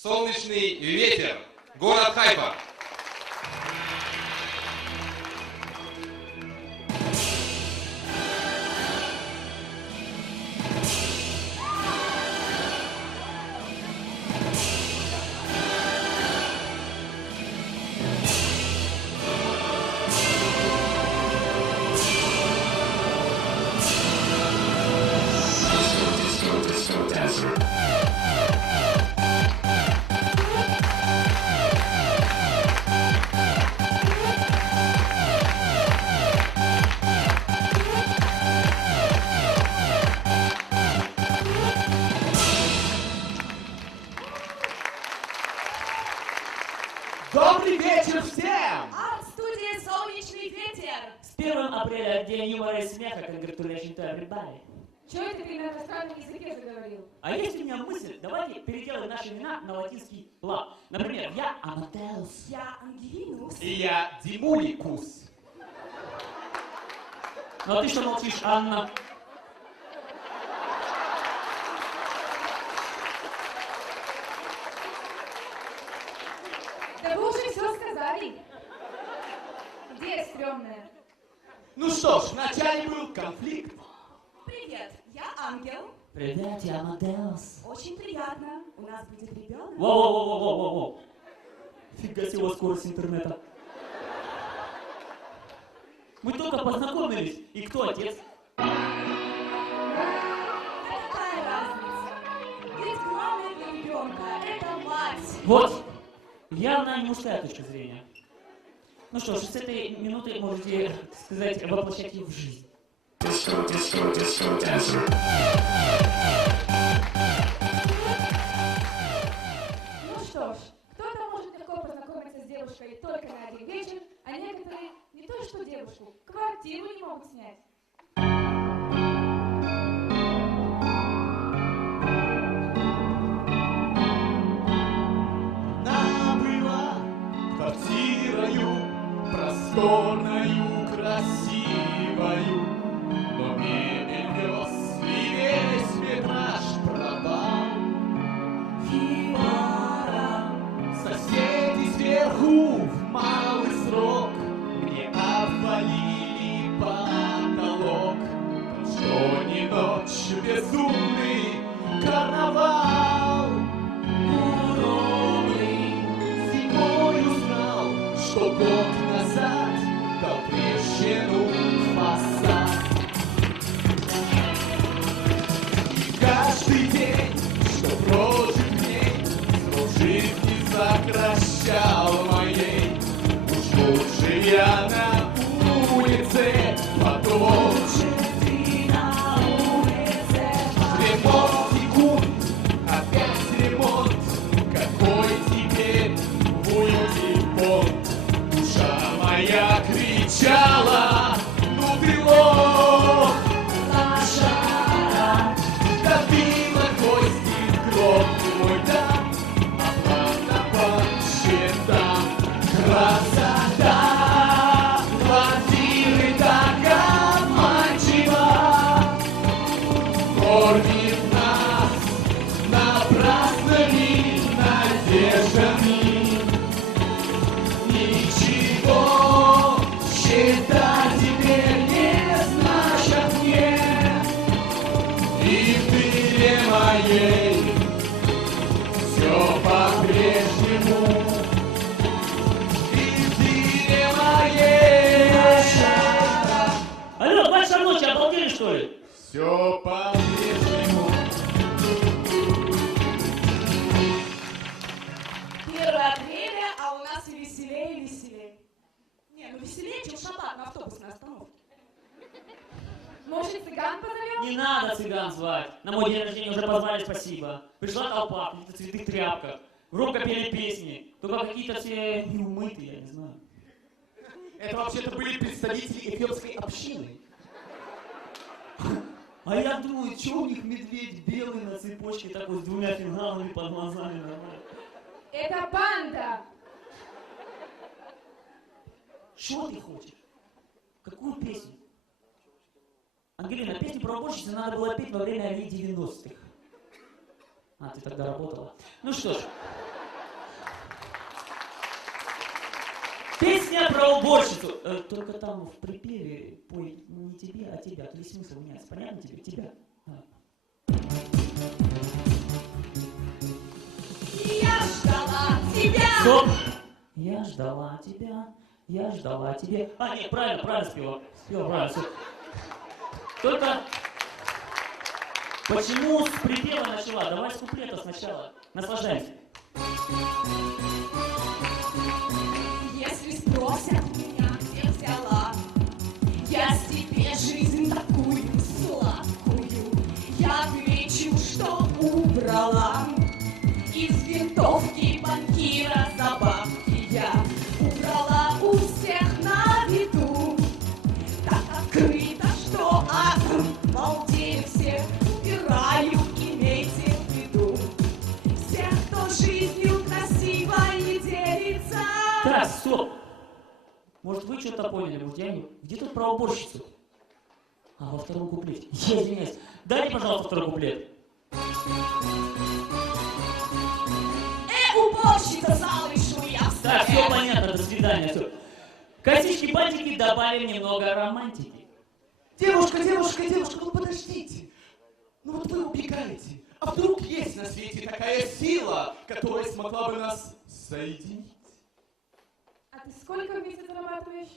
Солнечный ветер. Город Хайфа. Добрый вечер всем! Арт-студия «Солнечный ветер». С 1 апреля День юмора и смеха, congratulations to everybody. Чего это ты на иностранном языке заговорил? А есть у меня мысль, давайте переделаем наши имена на латинский лад. Например, я Амадеус. Я Ангелинус. И я Димуликус. Ну а ты что молчишь, Анна? Да вы уже все сказали. Где стрёмная? Ну что ж, вначале был конфликт. Привет, я Ангел. Привет, я Амадеус. Очень приятно. У нас будет ребенок. Воу-воу-воу-воу-воу. Фига себе у вас скорость интернета. Мы только познакомились. И кто отец? Да какая разница? Ведь главное для ребенка — это мать. Вот. Явно не мужская точка зрения. Ну что ж, с этой минуты можете, так сказать, воплощать ее в жизнь. Ну что ж, кто-то может легко познакомиться с девушкой только на один вечер, а некоторые не то что девушку, квартиру не могут снять. Она была квартирою, просторною, красивою, но мебель вез и весь метраж продал. И соседи сверху в малый срок мне обвалили потолок. Что не ночь, безумный карнавал. Зимой узнал, что год назад дал трещину фасад. И каждый день, что прожит в ней, срок жизни сокращал моей. Уж лучше я на улице подольше. Ремонт секунд, опять ремонт. Какой теперь в уюте понт? Душа моя кричала: ну ты лох, лошара. Да ты на гости в гроб мой дам, оплата по счетам. Красота квартиры так обманчива, кормит нас напрасными надеждами. Ничего считать теперь не значит мне. И в дыре моей все по-прежнему. И в дыре моей Алло, ваша ночь, обалдели что ли? все по-прежнему. 1 апреля, а у нас и веселее, и веселее. Не, ну веселее, чем шаббат на автобусной остановке. Может, цыган позовем? Не надо цыган звать. На мой день рождения уже позвали, спасибо. Пришла толпа, какие-то цветы в тряпках. Громко пели песни. Только какие-то все неумытые, я не знаю. Это вообще-то были представители эфиопской общины. А я думаю, что у них медведь белый на цепочке такой с двумя фингалами под глазами. Нормально. Это банда. Что ты хочешь? Какую песню? Ангелина, песню про уборщицу надо было петь во время авиа 90-х. А, ты тогда работала. Ну что ж, Песня про уборщицу. Только там в припеве пой не тебе, а тебя. То есть смысл меняется. Понятно тебе? Тебя. Я ждала тебя. Стоп! Я ждала тебя, я ждала тебя. А, нет, правильно спела. Спела, правильно, все. Только почему с припева начала? Давай с куплета сначала. Наслаждаемся. Если спросят меня, где взяла, я себе жизнь такую сладкую, я отвечу, что убрала. Из винтовки банкира забавки я убрала у всех на виду. Так открыто, что обалдели все, убираю, имейте в виду. Всех, кто жизнью красиво не делится. Так, стоп. Может, вы что-то поняли, может, я не... Где тут про уборщицу? А, во втором куплете. Я извиняюсь. Дайте, пожалуйста, второй куплет. Уборщица, слышу я в Так, столе. все понятно, до свидания, все. Косички-бантики добавили немного романтики. Девушка, ну подождите. Ну вот вы убегаете. А вдруг есть на свете такая сила, которая смогла бы нас соединить? А ты сколько в месяц зарабатываешь?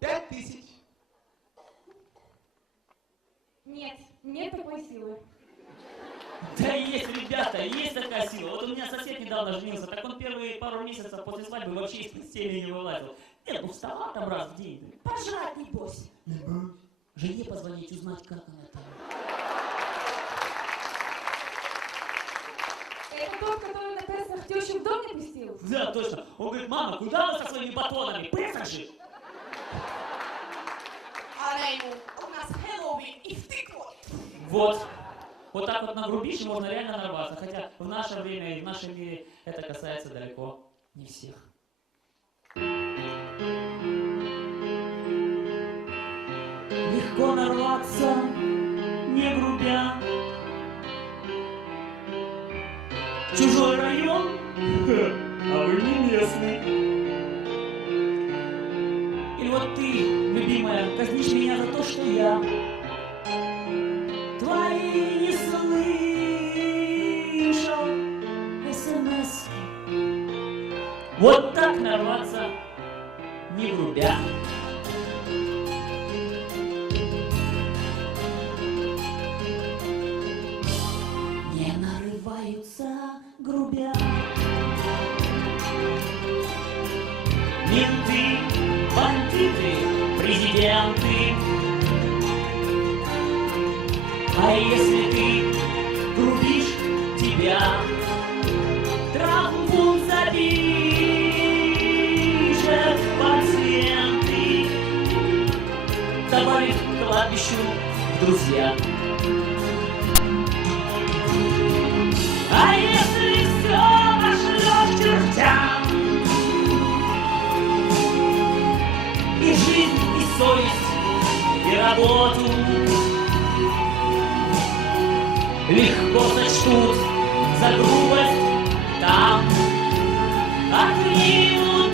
5000. Нет такой силы. Да есть, ребята, есть такая сила. Вот у меня сосед недавно женился, так он первые пару месяцев после свадьбы вообще из постели не вылазил. Нет, ну вставал там раз в день. Пожрать небось. Жене позвонить, узнать, как она там. Это тот, который на тестах тещу в дом не пустил? Да, точно. Он говорит, мама, куда вы со своими батонами? Песок же! Она ему, у нас Хэллоуин и втыкла. Вот. Вот так вот нагрубишь, и можно реально нарваться. Хотя в наше время и в нашем мире это касается далеко не всех. Легко нарваться, не грубя. Чужой район, а вы не местный. Или вот ты, любимая, казнишь меня за то, что я твои не слышал СМС. Вот так нарваться, не грубя. Не нарываются, грубя. Менты, бандиты, президенты. А если ты грубишь, тебя травму запишет пациенты, добавив к кладбищу в друзья. А если все пошлешь к чертям, и жизнь, и совесть, и работу легко сочтут за грубость, там отнимут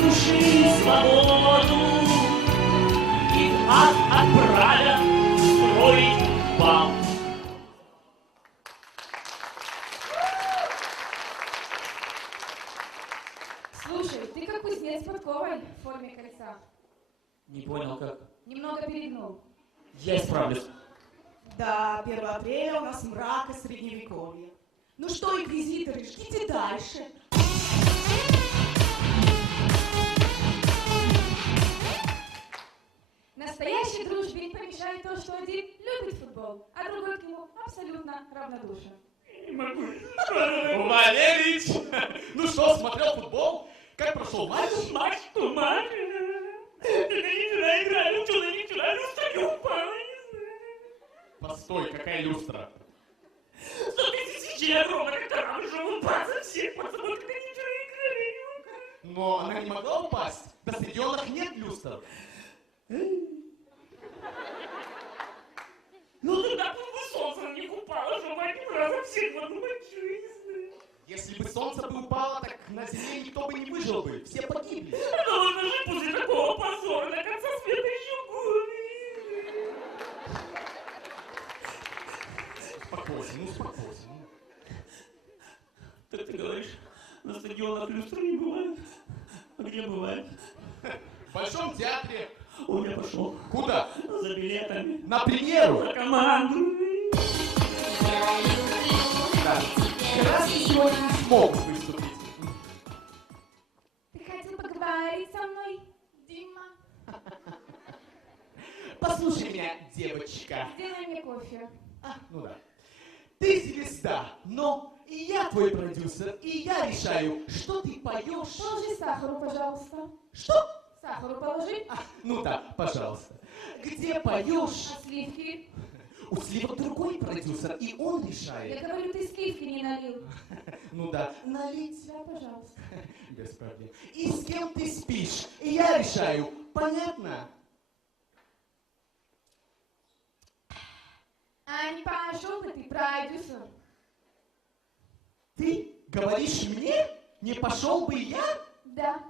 души свободу и в ад отправят строить бал. Слушай, ты как кузнец подковой в форме кольца. Не понял, как? Немного перегнул. Я исправлюсь. Да, 1 апреля у нас мрак и средневековье. Ну что, инквизиторы, ждите дальше. Настоящей дружбе не помешает то, что один любит футбол, а другой к нему абсолютно равнодушен. Валерич! Ну что, смотрел футбол? Как прошел матч? Матч. Не играли, вчера люстра не упала. Постой, какая люстра? 100 000 евро, которым живут база всех пацанов, когда они вчера играли. Но она не могла упасть. На стадионах нет люстр. Ну тогда бы солнце на них упало, чтобы они разом всех в одну большую. Если бы солнце бы упало, так на земле никто бы не выжил бы. Все погибли. Ну ладно же, после такого позора до конца света еще годы. Успокойся, ну успокойся. Ну. Так ты говоришь, на стадионах люстры не бывает? А где бывает? В Большом театре. Ой, я пошел. Куда? За билетами. На премьеру. На команду. Да. Раз сегодня не смог выступить. Ты хотел поговорить со мной, Дима? Послушай меня, девочка. Сделай мне кофе. Ну да. Ты звезда, но и я твой продюсер, и я решаю, что ты поешь. Положи сахару, пожалуйста. Что? Сахару положи. Ну да, пожалуйста. Где поешь? А сливки? У Сливок другой продюсер, и он решает. Я говорю, ты сливки не налил. Ну да, налить. Да, пожалуйста. Без проблем. И с кем ты спишь? И я решаю. Понятно? А не пошел бы ты, продюсер? Ты говоришь мне? Не пошел бы я? Да.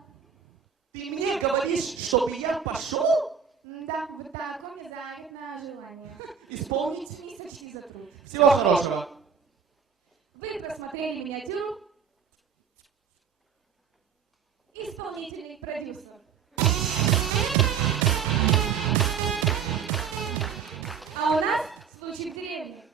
Ты мне говоришь, чтобы я пошел? Да, вот такое мне заветное желание. Исполнить? Не сочти за труд. Всего хорошего. Вы просмотрели миниатюру. Исполнительный продюсер. А у нас случай в деревне.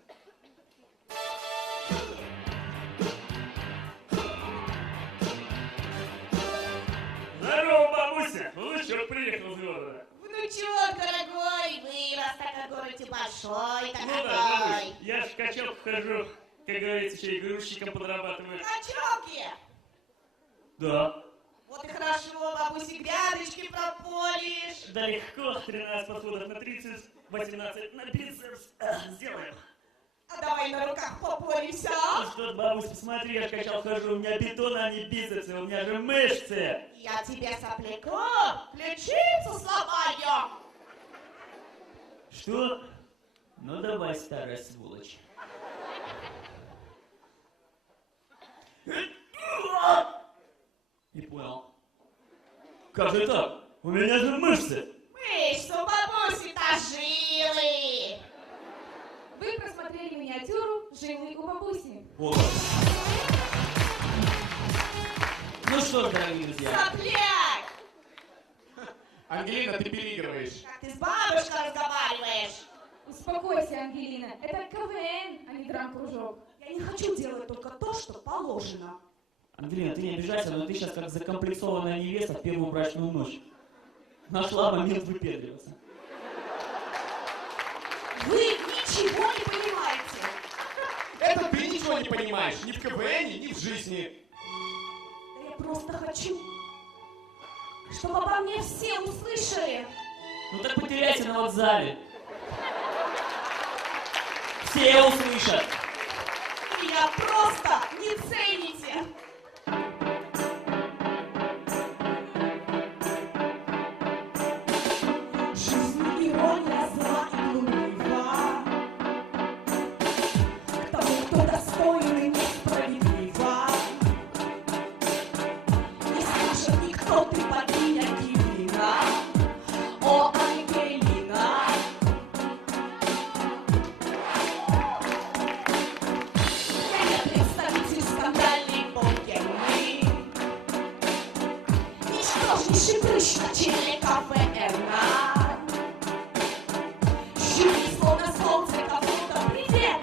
Здорово, бабуся! Внучок приехал из города. Внучок, дорогой, вырос, так как город большой, Ну да, такой. бабусь, я ж в качок хожу, как говорится, еще и грузчиком подрабатываю. Качалки! Да. Вот и хорошо, бабуси, грядочки прополишь. Да легко, 13 подходов на 30, 18 на бицепс. Сделаем. А давай на руках попоримся. Ну что, бабусь, посмотри, я в качал хожу, у меня бетон, а не бицепсы, у меня же мышцы. Я тебе сопляку ключицу сломаю. Что? Ну давай, старая сволочь. Не понял. Как же так? У меня же мышцы. Мышцы у бабуси-то жилы. Вы просмотрели миниатюру «Жилы у бабуси». Вот. Ну что ж, дорогие друзья, Сопляк! Ангелина, ты переигрываешь. Как ты с бабушкой разговариваешь? Успокойся, Ангелина. Это КВН, а не драм-кружок. Я не хочу делать только то, что положено. Ангелина, ты не обижайся, но ты сейчас как закомплексованная невеста в первую брачную ночь. Нашла момент выпендриваться. Вы ничего не понимаете. Это ты ничего не понимаешь. Ни в КВН, ни в жизни. Да я просто хочу, чтобы обо мне все услышали. Ну так потеряйся на вокзале. Все услышат. Вы меня просто не цените. Жизнь ирония зла и глумлива. К тому, кто достоин и несправедлива. Не скажет никто, ты богиня Кивина. О, Ангелина. Я представитель скандальной богемы. Ничтожнейший прыщ на челе КВН. Жюри словно солнце, кому-то привет.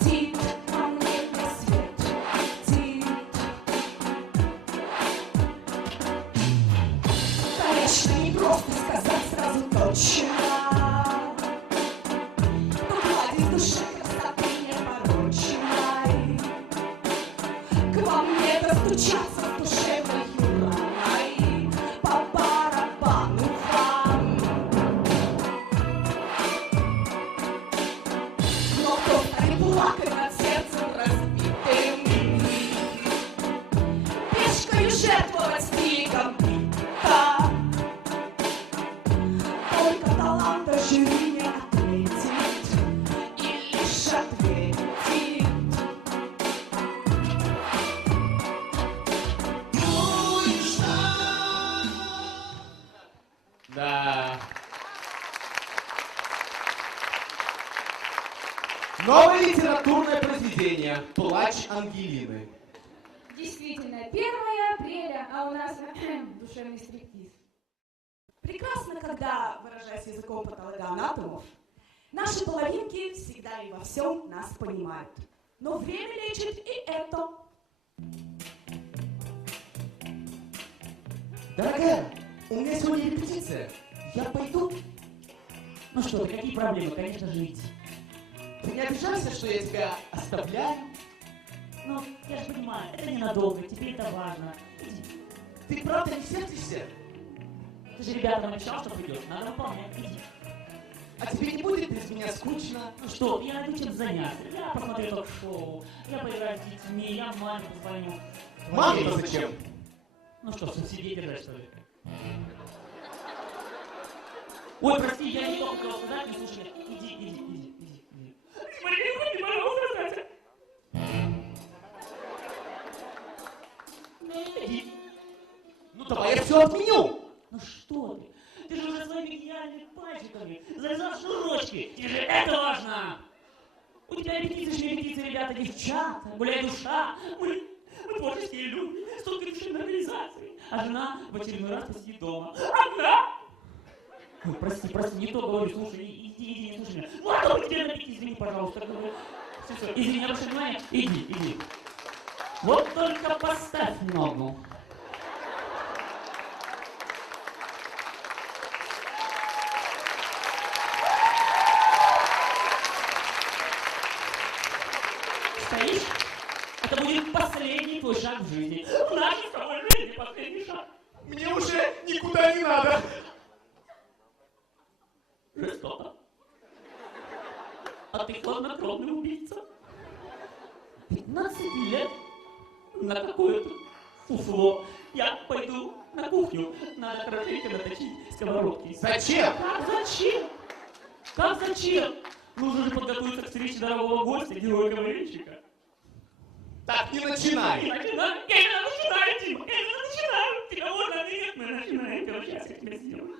Тит, а мне не свет. Тит. Конечно, не просто сказать сразу точно. Но гладить души красоты непорочной. К вам не достучаться в душевной юрой. По барабану вам. Но кто станет плакать над сердцем разбитым? Пешкою жертвовать стиликом бита. Только таланта жюри не ответит и лишь ответит. Новое литературное произведение «Плач Ангелины». Действительно, 1 апреля, а у нас душевный стриптиз. Прекрасно, когда, выражаясь языком патологоанатомов, наши половинки всегда и во всем нас понимают. Но время лечит и это. Дорогая, у меня сегодня репетиция. Я пойду. Ну что ты, какие проблемы? Конечно же, иди. Ты не обижайся, что я тебя оставляю. Ну, я же понимаю, это ненадолго, тебе это важно. Иди. Ты правда не сердишься? Ты же ребятам обещал, что придешь. Надо выполнять. Иди. А тебе не будет без меня скучно? Ну что, я найду чем заняться. Я посмотрю ток-шоу, я поиграю с детьми, я маме позвоню. Маме-то зачем? Ну что, чтобы себе держать, что ли? Ой, прости, я не могу хотел сказать, не слушай меня. Иди. Смотри, пожалуйста, иди. Ну давай я все отменю. Ну что ты? Ты же уже своими гениальными пальчиками завязал шнурочки. Тебе же это важно. У тебя репетиции, ребята, девчата, гуляй душа. Мы творческие люди, столько души на организации. А жена в очередной раз посидит дома. Одна! Ой, прости, не то говорю, слушай, иди, не слушай меня. Ну, а то тебе напить, извини, пожалуйста. Все, извини, обращай внимание, иди. Вот только поставь ногу. Стоишь? Это будет последний твой шаг в жизни. В нашей с тобой жизни последний шаг. Мне уже никуда не надо. Жестоко. А ты хладнокровный убийца. 15 лет на какое-то фуфло. Я пойду на кухню. Надо хорошенько наточить сковородки. Зачем? Как зачем? Нужно же подготовиться к встрече дорогого гостя, героя-ковырельщика. Так, не начинай. Я именно начинаю, Дима. Тебя можно обидеть, мы начинаем. Короче, я тебя сделаю.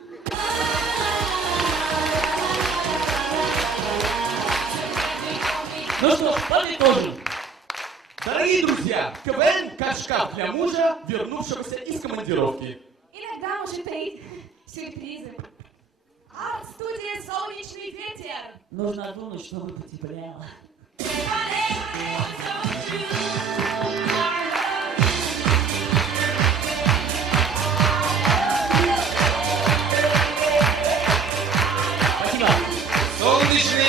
Ну что, подытожим. Дорогие друзья, КВН как шкаф для мужа, вернувшегося из командировки. Иногда может таить сюрпризы. Арт-студия «Солнечный ветер». Нужно одунуть, чтобы потеплело. Спасибо. Солнечный